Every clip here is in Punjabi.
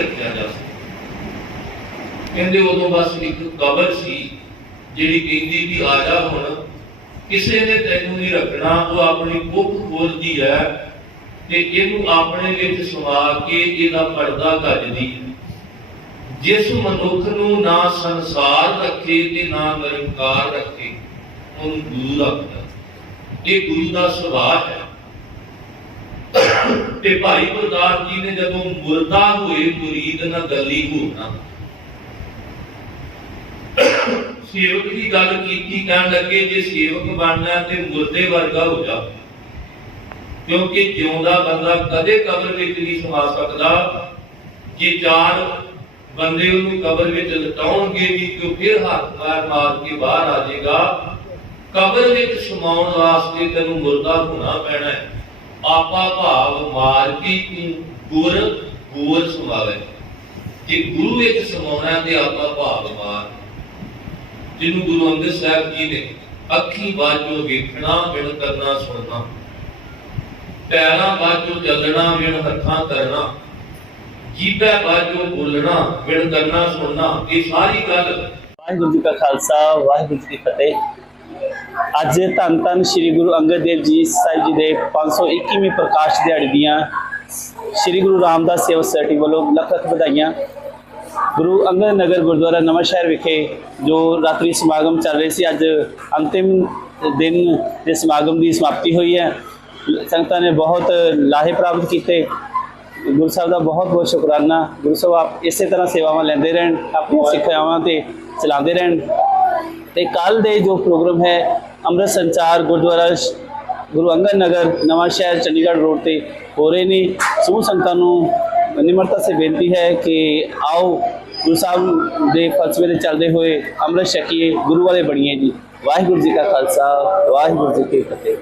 ਰੱਖਿਆ ਜਾ ਸਕਦਾ ਕਹਿੰਦੇ ਉਦੋਂ ਬਸ ਇੱਕ ਕਬਰ ਸੀ, ਜਿਹੜੀ ਕਹਿੰਦੀ ਵੀ ਆ ਜਾ ਹੁਣ। ਕਿਸੇ ਨੇ ਤੈਨੂੰ ਨਹੀਂ ਰੱਖਣਾ, ਉਹ ਆਪਣੀ ਕੁੱਖ ਖੋਲਦੀ ਹੈ ਤੇ ਇਹਨੂੰ ਆਪਣੇ ਵਿੱਚ ਸਮਾ ਕੇ ਇਹਦਾ ਪਰਦਾ ਕੱਜਦੀ ਹੈ। ਜਿਸ ਮਨੁੱਖ ਨੂੰ ਨਾ ਸੰਸਾਰ ਰੱਖੇ ਤੇ ਨਾ ਨਿਰੰਕਾਰ ਰੱਖੇ, ਉਹਨੂੰ ਗੁਰੂ ਰੱਖਦਾ। ਇਹ ਗੁਰੂ ਦਾ ਸੁਭਾਅ ਹੈ। ਤੇ ਭਾਈ ਗੁਰਦਾਸ ਜੀ ਨੇ ਜਦੋਂ ਮੁਰਦਾ ਹੋਏ, ਮੁਰੀਦ ਨਾ ਗੱਲੀ ਹੋਣਾ ਸੇਵਕ ਦੀ ਗੱਲ ਕੀਤੀ, ਕਹਿਣ ਲੱਗੇ, ਜੇ ਸੇਵਕ ਬਣਨਾ ਤੇ ਮੁਰਦੇ ਵਰਗਾ ਹੋ ਜਾ। ਕਿਉਂਕਿ ਜਿਉਂਦਾ ਬੰਦਾ ਕਦੇ ਕਬਰ ਵਿੱਚ ਨਹੀਂ ਸਮਾ ਸਕਦਾ। ਜੇ ਚਾਰ ਬੰਦੇ ਉਹਨੂੰ ਕਬਰ ਵਿੱਚ ਲਟਾਉਣਗੇ ਵੀ ਕਿ ਫਿਰ ਹੱਥ ਪੈਰ ਮਾਰ ਕੇ ਬਾਹਰ ਆ ਜਾਏਗਾ? ਕਬਰ ਵਿੱਚ ਸਮਾਉਣ ਵਾਸਤੇ ਤੈਨੂੰ ਮੁਰਦਾ ਹੋਣਾ ਪੈਣਾ ਹੈ। ਆਪਾ ਭਾਵ ਮਾਰ ਤੂੰ ਗੁਰ ਗੁਰ ਸਮਾਵੇ ਜੇ ਗੁਰੂ ਵਿੱਚ ਸਮਾਉਣਾ ਤੇ ਆਪਾ ਭਾਵ ਮਾਰ, ਜਿਹਨੂੰ ਗੁਰੂ ਅੰਗਦ ਸਾਹਿਬ ਜੀ ਨੇ ਅੱਖੀ ਬਾਝੋਂ ਵੇਖਣਾ ਵਿਣ ਕਰਨਾ, ਸੁਣਨਾ, ਪੈਰਾਂ ਬਾਝੋਂ ਚੱਲਣਾ ਵਿਣ ਹੱਥਾਂ ਕਰਨਾ ਜੀਭੇ ਬਾਝੋਂ ਬੋਲਣਾ ਵਿਣ ਕਰਨਾ, ਸੁਣਨਾ, ਇਹ ਸਾਰੀ ਗੱਲ ਵਾਹਿਗੁਰੂ ਜੀ ਕਾ ਖਾਲਸਾ, ਵਾਹਿਗੁਰੂ ਜੀ ਕੀ ਫਤਿਹ। ਅੱਜ ਧੰਨ ਧੰਨ ਸ੍ਰੀ ਗੁਰੂ ਅੰਗਦ ਦੇਵ ਜੀ ਸਾਹਿਬ ਜੀ ਦੇ 521ਵੀਂ ਪ੍ਰਕਾਸ਼ ਦਿਹਾੜੇ ਦੀਆਂ ਸ੍ਰੀ ਗੁਰੂ ਰਾਮਦਾਸ ਸੇਵਾ ਸੁਸਾਇਟੀ ਵੱਲੋਂ ਲੱਖ ਲੱਖ ਵਧਾਈਆਂ। ਗੁਰੂ ਅੰਗਦ ਨਗਰ ਗੁਰਦੁਆਰਾ ਨਵਾਂ ਸ਼ਹਿਰ ਵਿਖੇ ਜੋ ਰਾਤਰੀ ਸਮਾਗਮ ਚੱਲ ਰਹੇ ਸੀ, ਅੱਜ ਅੰਤਿਮ ਦਿਨ ਦੇ ਸਮਾਗਮ ਦੀ ਸਮਾਪਤੀ ਹੋਈ ਹੈ। ਸੰਗਤਾਂ ਨੇ ਬਹੁਤ ਲਾਹੇ ਪ੍ਰਾਪਤ ਕੀਤੇ। ਗੁਰੂ ਸਾਹਿਬ ਦਾ ਬਹੁਤ ਬਹੁਤ ਸ਼ੁਕਰਾਨਾ। ਗੁਰੂ ਸਾਹਿਬ, ਆਪ ਇਸੇ ਤਰ੍ਹਾਂ ਸੇਵਾਵਾਂ ਲੈਂਦੇ ਰਹਿਣ, ਆਪਣੀਆਂ ਸਿੱਖਿਆਵਾਂ ਤੇ ਚਲਾਉਂਦੇ ਰਹਿਣ। ਤੇ ਕੱਲ ਦੇ ਜੋ ਪ੍ਰੋਗਰਾਮ ਹੈ, ਅੰਮ੍ਰਿਤ ਸੰਚਾਰ ਗੁਰਦੁਆਰਾ ਗੁਰੂ ਅੰਗਦ ਨਗਰ, ਨਵਾਂ ਸ਼ਹਿਰ ਚੰਡੀਗੜ੍ਹ ਰੋਡ ਤੇ ਹੋ ਰਹੇ ਨੇ। ਸਮੂਹ ਸੰਗਤਾਂ ਨੂੰ ਨਿਮਰਤਾ ਸੇ ਬੇਨਤੀ ਹੈ ਕਿ ਆਓ, ਗੁਰੂ ਸਾਹਿਬ ਦੇ ਫਲਸਫੇ ਦੇ ਚੱਲਦੇ ਹੋਏ ਅੰਮ੍ਰਿਤ ਛਕੀਏ, ਗੁਰੂ ਵਾਲੇ ਬਣੀਏ ਜੀ। ਵਾਹਿਗੁਰੂ ਜੀ ਕਾ ਖਾਲਸਾ, ਵਾਹਿਗੁਰੂ ਜੀ ਕੀ ਫਤਿਹ।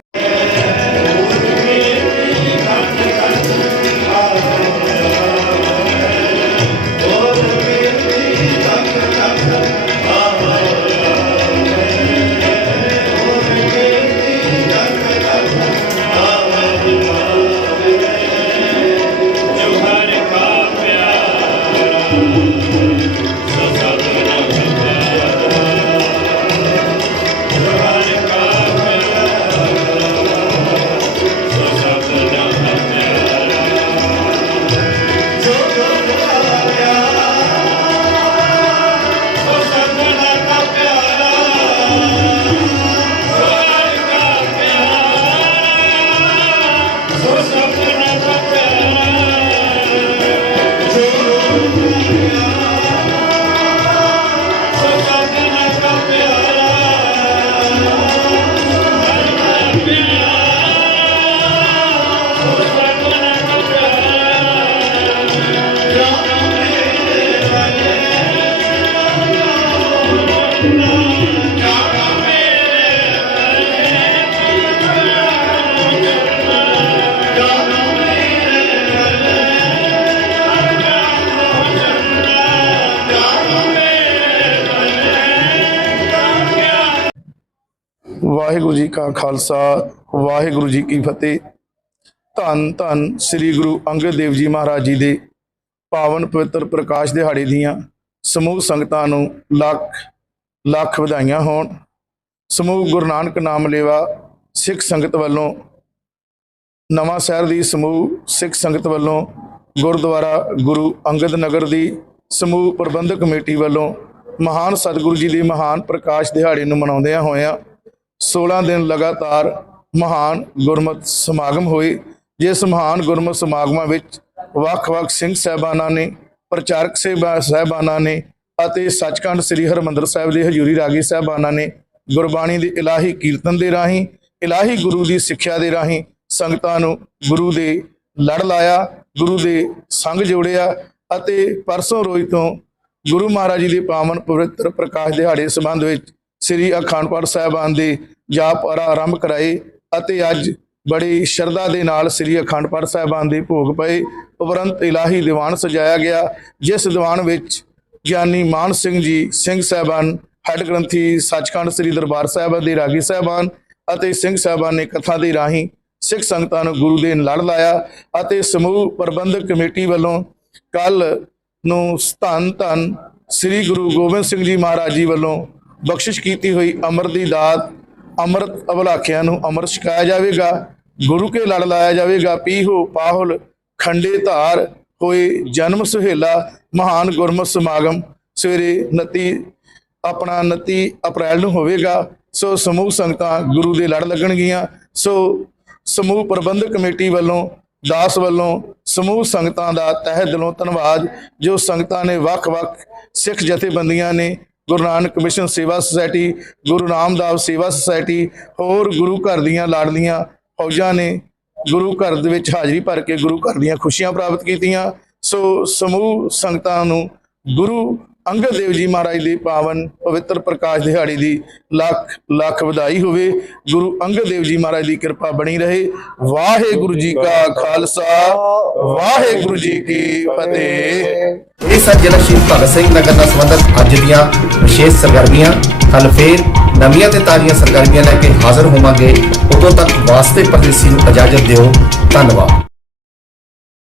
ਵਾਹਿਗੁਰੂ ਜੀ ਕਾ ਖਾਲਸਾ, ਵਾਹਿਗੁਰੂ ਜੀ ਕੀ ਫਤਿਹ। ਧੰਨ ਧੰਨ ਸ੍ਰੀ ਗੁਰੂ ਅੰਗਦ ਦੇਵ ਜੀ ਮਹਾਰਾਜ ਜੀ ਦੇ ਪਾਵਨ ਪਵਿੱਤਰ ਪ੍ਰਕਾਸ਼ ਦਿਹਾੜੇ ਦੀਆਂ ਸਮੂਹ ਸੰਗਤਾਂ ਨੂੰ ਲੱਖ ਲੱਖ ਵਧਾਈਆਂ ਹੋਣ। ਸਮੂਹ ਗੁਰੂ ਨਾਨਕ ਨਾਮ ਲੇਵਾ ਸਿੱਖ ਸੰਗਤ ਵੱਲੋਂ, ਨਵਾਂ ਸ਼ਹਿਰ ਦੀ ਸਮੂਹ ਸਿੱਖ ਸੰਗਤ ਵੱਲੋਂ, ਗੁਰਦੁਆਰਾ ਗੁਰੂ ਅੰਗਦ ਨਗਰ ਦੀ ਸਮੂਹ ਪ੍ਰਬੰਧਕ ਕਮੇਟੀ ਵੱਲੋਂ ਮਹਾਨ ਸਤਿਗੁਰੂ ਜੀ ਦੇ ਮਹਾਨ ਪ੍ਰਕਾਸ਼ ਦਿਹਾੜੇ ਨੂੰ ਮਨਾਉਂਦਿਆਂ ਹੋਇਆਂ 16 ਦਿਨ ਲਗਾਤਾਰ ਮਹਾਨ ਗੁਰਮਤ ਸਮਾਗਮ ਹੋਏ, ਜਿਸ ਮਹਾਨ ਗੁਰਮਤ ਸਮਾਗਮਾਂ ਵਿੱਚ ਵੱਖ-ਵੱਖ ਸਿੰਘ ਸਹਿਬਾਨਾਂ ਨੇ, ਪ੍ਰਚਾਰਕ ਸਹਿਬਾ- ਸਹਿਬਾਨਾਂ ਨੇ ਅਤੇ ਸੱਚਖੰਡ ਸ੍ਰੀ ਹਰਿਮੰਦਰ ਸਾਹਿਬ ਦੇ ਹਜ਼ੂਰੀ ਰਾਗੀ ਸਹਿਬਾਨਾਂ ਨੇ ਗੁਰਬਾਣੀ ਦੇ ਇਲਾਹੀ ਕੀਰਤਨ ਦੇ ਰਾਹੀਂ, ਇਲਾਹੀ ਗੁਰੂ ਦੀ ਸਿੱਖਿਆ ਦੇ ਰਾਹੀਂ ਸੰਗਤਾਂ ਨੂੰ ਗੁਰੂ ਦੇ ਲੜ ਲਾਇਆ, ਗੁਰੂ ਦੇ ਸੰਗ ਜੋੜਿਆ ਅਤੇ ਪਰਸੋਂ ਰੋਜ਼ ਤੋਂ ਗੁਰੂ ਮਹਾਰਾਜ ਜੀ ਦੇ ਪਾਵਨ ਪਵਿੱਤਰ ਪ੍ਰਕਾਸ਼ ਦਿਹਾੜੇ ਸੰਬੰਧ ਵਿੱਚ ਸ੍ਰੀ ਅਖੰਡ ਪਾਠ ਸਾਹਿਬਾਨ ਦੇ ਜਾਪ ਆਰਾ ਆਰੰਭ ਕਰਾਏ ਅਤੇ ਅੱਜ ਬੜੀ ਸ਼ਰਧਾ ਦੇ ਨਾਲ ਸ੍ਰੀ ਅਖੰਡ ਪਾਠ ਸਾਹਿਬਾਨ ਦੇ ਭੋਗ ਪਏ ਉਪਰੰਤ ਇਲਾਹੀ ਦੀਵਾਨ ਸਜਾਇਆ ਗਿਆ, ਜਿਸ ਦੀਵਾਨ ਵਿੱਚ ਗਿਆਨੀ ਮਾਨ ਸਿੰਘ ਜੀ, ਸਿੰਘ ਸਾਹਿਬਾਨ ਹੈਡ ਗ੍ਰੰਥੀ, ਸੱਚਖੰਡ ਸ੍ਰੀ ਦਰਬਾਰ ਸਾਹਿਬ ਦੇ ਰਾਗੀ ਸਾਹਿਬਾਨ ਅਤੇ ਸਿੰਘ ਸਾਹਿਬਾਨ ਨੇ ਕਥਾ ਦੇ ਰਾਹੀਂ ਸਿੱਖ ਸੰਗਤਾਂ ਨੂੰ ਗੁਰੂ ਦੇ ਲੜ ਲਾਇਆ ਅਤੇ ਸਮੂਹ ਪ੍ਰਬੰਧਕ ਕਮੇਟੀ ਵੱਲੋਂ ਕੱਲ ਨੂੰ ਧੰਨ ਧੰਨ ਸ੍ਰੀ ਗੁਰੂ ਗੋਬਿੰਦ ਸਿੰਘ ਜੀ ਮਹਾਰਾਜ ਜੀ ਵੱਲੋਂ ਬਖਸ਼ਿਸ਼ ਕੀਤੀ ਹੋਈ ਅਮਰ ਦੀ ਦਾਤ ਅੰਮ੍ਰਿਤ ਅਬਲਾਖਿਆਂ ਨੂੰ ਅੰਮ੍ਰਿਤ ਛਕਾਇਆ ਜਾਵੇਗਾ, ਗੁਰੂ ਕੇ ਲੜ ਲਾਇਆ ਜਾਵੇਗਾ, ਪੀਹੋ ਪਾਹੁਲ, ਖੰਡੇ ਧਾਰ ਹੋਏ ਜਨਮ ਸੁਹੇਲਾ, ਮਹਾਨ ਗੁਰਮਤ ਸਮਾਗਮ, ਸਵੇਰੇ 29 ਆਪਣਾ 29 ਅਪ੍ਰੈਲ ਨੂੰ ਹੋਵੇਗਾ, ਸੋ ਸਮੂਹ ਸੰਗਤਾਂ ਗੁਰੂ ਦੇ ਲੜ ਲੱਗਣਗੀਆਂ, ਸੋ ਸਮੂਹ ਪ੍ਰਬੰਧਕ ਕਮੇਟੀ ਵੱਲੋਂ, ਦਾਸ ਵੱਲੋਂ, ਸਮੂਹ ਸੰਗਤਾਂ ਦਾ ਤਹਿ ਦਿਲੋਂ ਧੰਨਵਾਦ, ਜੋ ਸੰਗਤਾਂ ਨੇ ਵੱਖ-ਵੱਖ ਸਿੱਖ ਜਥੇਬੰਦੀਆਂ ਨੇ Guru Nanak mission Seva society, Guru Ramdas Seva society, ਹੋਰ ਗੁਰੂ ਘਰ ਦੀਆਂ ਲਾਡਲੀਆਂ ਫੌਜਾਂ ਨੇ ਗੁਰੂ ਘਰ ਦੇ ਵਿੱਚ ਹਾਜ਼ਰੀ ਭਰ ਕੇ ਗੁਰੂ ਘਰ ਦੀਆਂ ਖੁਸ਼ੀਆਂ ਪ੍ਰਾਪਤ ਕੀਤੀਆਂ। ਸੋ ਸਮੂਹ ਸੰਗਤਾਂ ਨੂੰ ਗੁਰੂ ਅੰਗਦ ਦੇਵ ਜੀ ਮਹਾਰਾਜ ਦੀ ਪਾਵਨ ਪਵਿੱਤਰ ਪ੍ਰਕਾਸ਼ ਦਿਹਾੜੀ ਦੀ ਲੱਖ ਲੱਖ ਵਧਾਈ ਹੋਵੇ। ਗੁਰੂ ਅੰਗਦ ਦੇਵ ਜੀ ਮਹਾਰਾਜ ਦੀ ਕਿਰਪਾ ਬਣੀ ਰਹੇ। ਵਾਹਿਗੁਰੂ ਜੀ ਕਾ ਖਾਲਸਾ, ਵਾਹਿਗੁਰੂ ਜੀ ਕੀ ਫਤਿਹ। ਇਹ ਸਨ ਜ਼ਿਲ੍ਹਾ ਸ਼ਹੀਦ ਭਗਤ ਸਿੰਘ ਨਗਰ ਨਾਲ ਸੰਬੰਧਿਤ ਅੱਜ ਦੀਆਂ ਵਿਸ਼ੇਸ਼ ਸਰਗਰਮੀਆਂ ਕੱਲ ਫੇਰ ਨਵੀਆਂ ਤੇ ਤਾਜ਼ੀਆਂ ਸਰਗਰਮੀਆਂ ਲੈ ਕੇ ਹਾਜ਼ਰ ਹੋਵਾਂਗੇ। ਉਦੋਂ ਤੱਕ ਵਾਸਤੇ ਪਰਦੇਸੀ ਨੂੰ ਇਜਾਜ਼ਤ ਦਿਓ। ਧੰਨਵਾਦ।